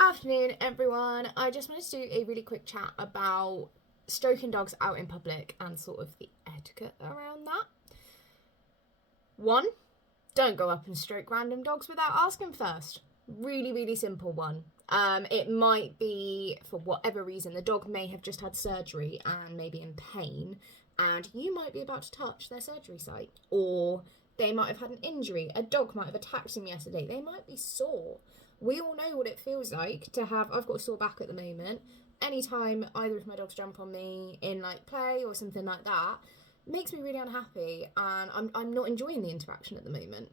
Afternoon, everyone. I just wanted to do a really quick chat about stroking dogs out in public and sort of the etiquette around that. One, don't go up and stroke random dogs without asking first. Really, really simple one. It might be, for whatever reason, the dog may have just had surgery and may be in pain, and you might be about to touch their surgery site. Or they might have had an injury. A dog might have attacked them yesterday. They might be sore. We all know what it feels like to have. I've got a sore back at the moment. Anytime either of my dogs jump on me in like play or something like that, makes me really unhappy, and I'm not enjoying the interaction at the moment.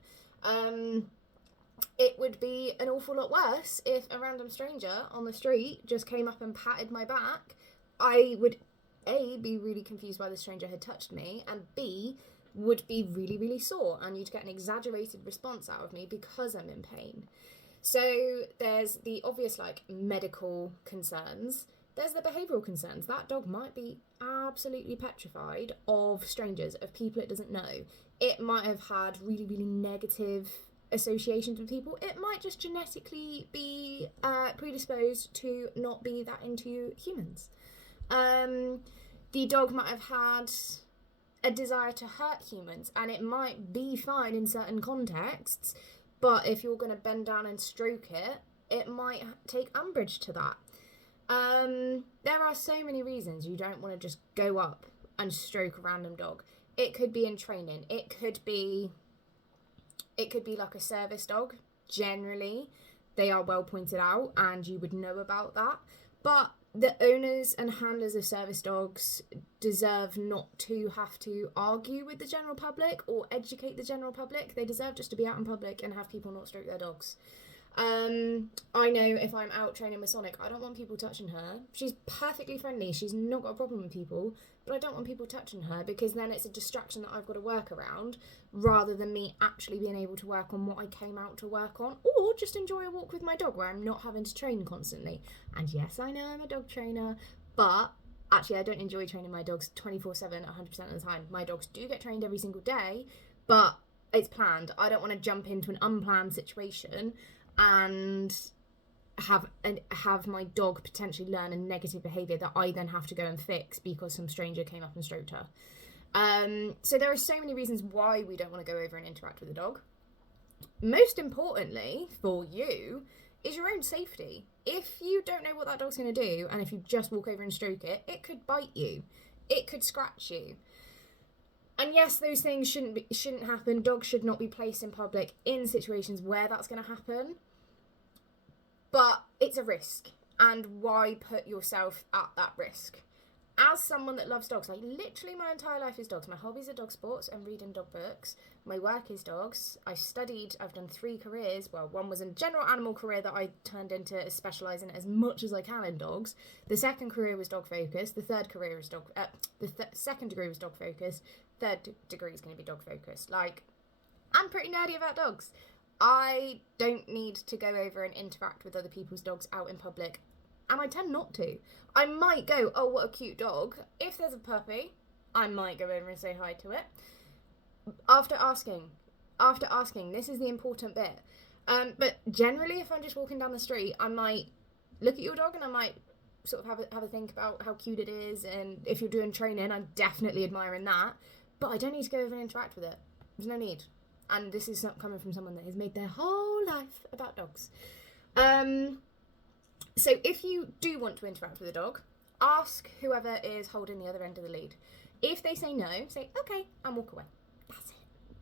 It would be an awful lot worse if a random stranger on the street just came up and patted my back. I would A, be really confused why the stranger had touched me, and B, would be really, really sore, and you'd get an exaggerated response out of me because I'm in pain. So there's the obvious like medical concerns. There's the behavioural concerns. That dog might be absolutely petrified of strangers, of people it doesn't know. It might have had really, really negative associations with people. It might just genetically be predisposed to not be that into humans. The dog might have had a desire to hurt humans, and it might be fine in certain contexts, but if you're going to bend down and stroke it, it might take umbrage to that. There are so many reasons you don't want to just go up and stroke a random dog. It could be in training. It could be like a service dog. Generally, they are well pointed out and you would know about that. But the owners and handlers of service dogs deserve not to have to argue with the general public or educate the general public. They deserve just to be out in public and have people not stroke their dogs. I know if I'm out training with Sonic, I don't want people touching her. She's perfectly friendly. She's not got a problem with people, but I don't want people touching her because then it's a distraction that I've got to work around rather than me actually being able to work on what I came out to work on, or just enjoy a walk with my dog where I'm not having to train constantly. And yes, I know I'm a dog trainer, but actually I don't enjoy training my dogs 24/7, 100% of the time. My dogs do get trained every single day, but it's planned. I don't want to jump into an unplanned situation and have my dog potentially learn a negative behaviour that I then have to go and fix because some stranger came up and stroked her. So there are so many reasons why we don't want to go over and interact with a dog. Most importantly for you is your own safety. If you don't know what that dog's going to do, and if you just walk over and stroke it, it could bite you. It could scratch you. And yes, those things shouldn't happen. Dogs should not be placed in public in situations where that's going to happen. But it's a risk. And why put yourself at that risk? As someone that loves dogs, like literally my entire life is dogs. My hobbies are dog sports and reading dog books. My work is dogs. I've done 3 careers. Well, one was a general animal career that I turned into specialising as much as I can in dogs. The second career was dog focused. The third career is second degree was dog focused. Third degree is going to be dog focused. Like, I'm pretty nerdy about dogs. I don't need to go over and interact with other people's dogs out in public, and I tend not to. I might go, oh, what a cute dog. If there's a puppy, I might go over and say hi to it. After asking, this is the important bit. But generally, if I'm just walking down the street, I might look at your dog and I might sort of have a think about how cute it is, and if you're doing training, I'm definitely admiring that. But I don't need to go over and interact with it. There's no need. And this is not coming from someone that has made their whole life about dogs. So if you do want to interact with a dog, ask whoever is holding the other end of the lead. If they say no, say, okay, and walk away. That's it.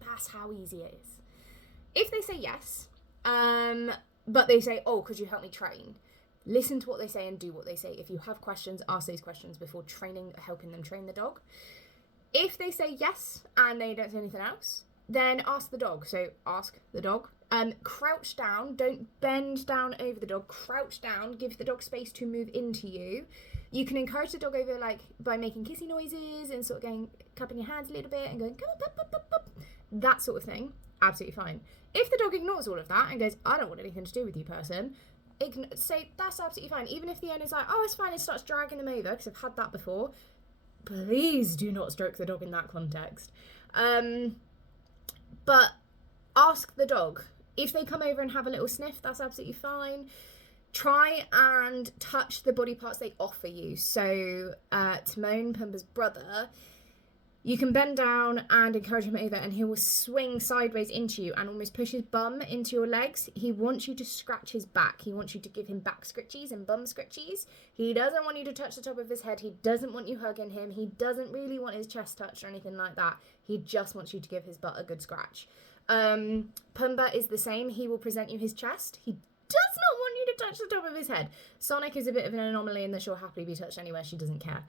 That's how easy it is. If they say yes, but they say, oh, could you help me train? Listen to what they say and do what they say. If you have questions, ask those questions before helping them train the dog. If they say yes and they don't say anything else, then ask the dog. So ask the dog. Crouch down. Don't bend down over the dog. Crouch down. Give the dog space to move into you. You can encourage the dog over like by making kissy noises and sort of clapping your hands a little bit and going, come on, pop, pop, pop, pop. That sort of thing. Absolutely fine. If the dog ignores all of that and goes, I don't want anything to do with you, person, say that's absolutely fine. Even if the owner's like, oh, it's fine, and starts dragging them over, because I've had that before, please do not stroke the dog in that context. But ask the dog. If they come over and have a little sniff, that's absolutely fine. try and touch the body parts they offer you. So Timon, Pumbaa's brother, you can bend down and encourage him over, and he will swing sideways into you and almost push his bum into your legs. He wants you to scratch his back. He wants you to give him back scritchies and bum scritchies. He doesn't want you to touch the top of his head. He doesn't want you hugging him. He doesn't really want his chest touched or anything like that. He just wants you to give his butt a good scratch. Pumbaa is the same. He will present you his chest. He does not want you to touch the top of his head. Sonic is a bit of an anomaly in that she'll happily be touched anywhere. She doesn't care.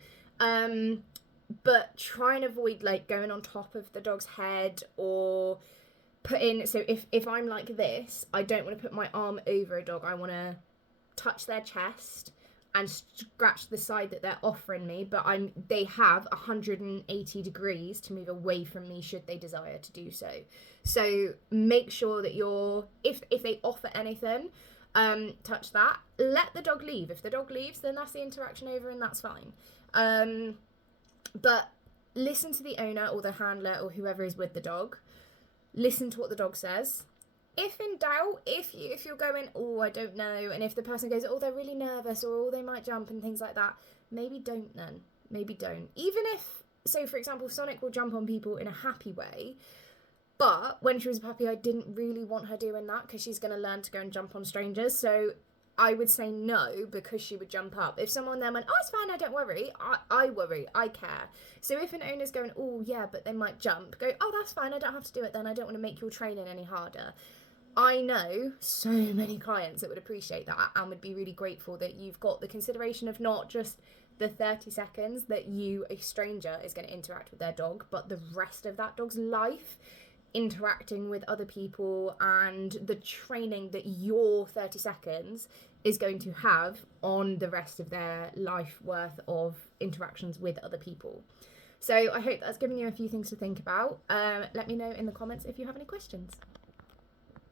But try and avoid like going on top of the dog's head or so if I'm like this, I don't want to put my arm over a dog. I want to touch their chest and scratch the side that they're offering me, but they have 180 degrees to move away from me should they desire to do so. So make sure that if they offer anything, touch that. Let the dog leave. If the dog leaves, then that's the interaction over and that's fine. But listen to the owner or the handler or whoever is with the dog. Listen to what the dog says. If in doubt, if you're going, oh, I don't know, and if the person goes, oh, they're really nervous or oh, they might jump and things like that, maybe don't then. Maybe don't. Even if, so for example, Sonic will jump on people in a happy way, but when she was a puppy, I didn't really want her doing that because she's going to learn to go and jump on strangers. So I would say no because she would jump up. If someone then went, oh, it's fine, I don't worry, I worry, I care. So if an owner's going, oh, yeah, but they might jump, go, oh, that's fine, I don't have to do it then. I don't want to make your training any harder. I know so many clients that would appreciate that and would be really grateful that you've got the consideration of not just the 30 seconds that you, a stranger, is going to interact with their dog, but the rest of that dog's life, interacting with other people and the training that your 30 seconds is going to have on the rest of their life worth of interactions with other people. So I hope that's given you a few things to think about. Let me know in the comments if you have any questions.